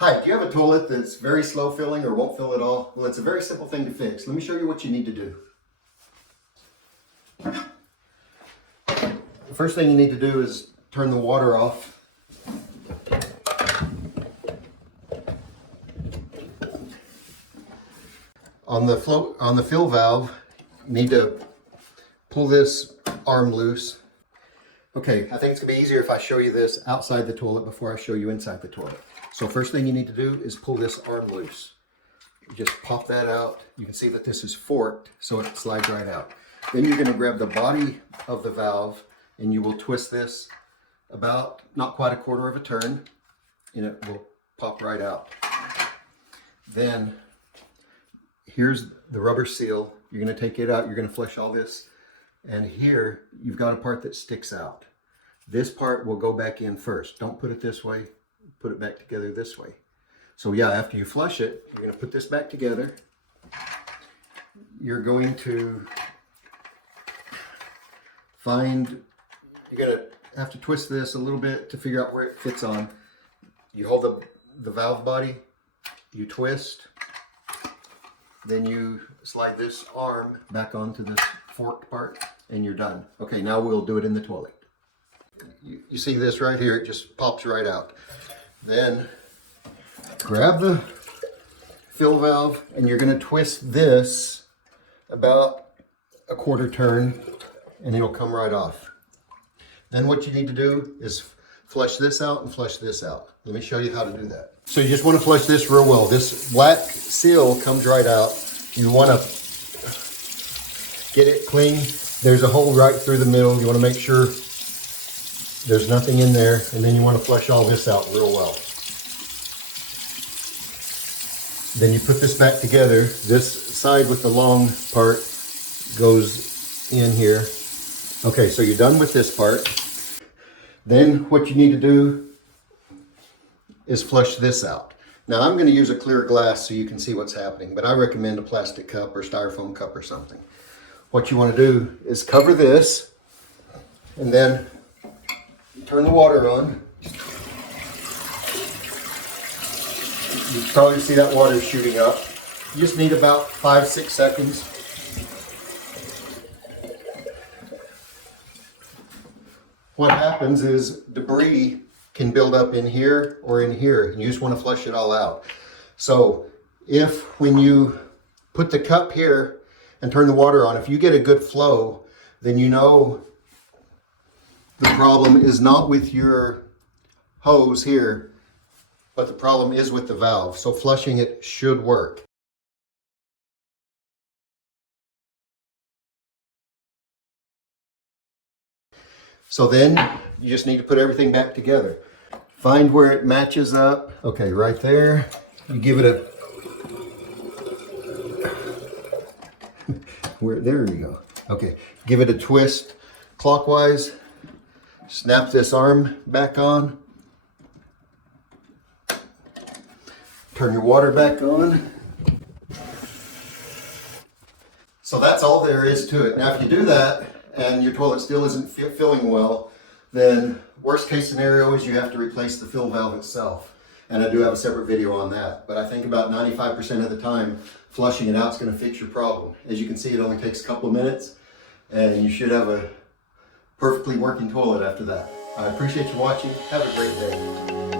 Hi, do you have a toilet that's very slow filling or won't fill at all? Well, it's a very simple thing to fix. Let me show you what you need to do. The first thing you need to do is turn the water off. On the fill valve, you need to pull this arm loose. Okay, I think it's gonna be easier if I show you this outside the toilet before I show you inside the toilet. So first thing you need to do is pull this arm loose. You just pop that out. You can see that this is forked, so it slides right out. Then you're gonna grab the body of the valve and you will twist this about not quite a quarter of a turn and it will pop right out. Then here's the rubber seal. You're gonna take it out, you're gonna flush all this, and here you've got a part that sticks out. This part will go back in first. Don't put it this way, put it back together this way. So yeah, after you flush it, you're gonna put this back together. You're going to you're gonna have to twist this a little bit to figure out where it fits on. You hold the valve body, you twist, then you slide this arm back onto this forked part and you're done. Okay, now we'll do it in the toilet. You see this right here, it just pops right out. Then grab the fill valve and you're gonna twist this about a quarter turn and it'll come right off. Then what you need to do is flush this out and flush this out. Let me show you how to do that. So you just want to flush this real well. This black seal comes right out. You want to get it clean. There's a hole right through the middle. You want to make sure there's nothing in there. And then you want to flush all this out real well. Then you put this back together. This side with the long part goes in here. Okay, so you're done with this part. Then what you need to do is flush this out. Now I'm going to use a clear glass so you can see what's happening, but I recommend a plastic cup or styrofoam cup or something. What you want to do is cover this and then turn the water on. You can probably see that water shooting up. You just need about 5-6 seconds. What happens is debris can build up in here or in here, and you just want to flush it all out. So when you put the cup here and turn the water on, if you get a good flow, then you know the problem is not with your hose here, but the problem is with the valve. So flushing it should work. So then you just need to put everything back together. Find where it matches up. Okay, right there. You give it a, there you go. Okay, give it a twist clockwise. Snap this arm back on. Turn your water back on. So that's all there is to it. Now if you do that, and your toilet still isn't filling well, then worst case scenario is you have to replace the fill valve itself. And I do have a separate video on that. But I think about 95% of the time, flushing it out is going to fix your problem. As you can see, it only takes a couple of minutes, and you should have a perfectly working toilet after that. I appreciate you watching. Have a great day.